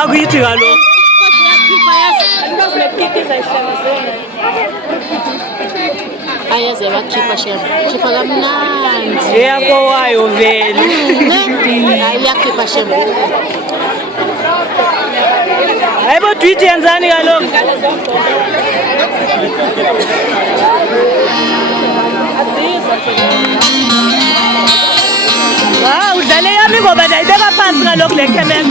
wakithi kaloku. Ayeze bakhipha shem. Khipha kamnandi. Eyakho wayo vele. Ayakhipha shem. Hayibo tweet yenzani kaloku. Udlale yami ngoba ndayibeka phansi kaloku le camera.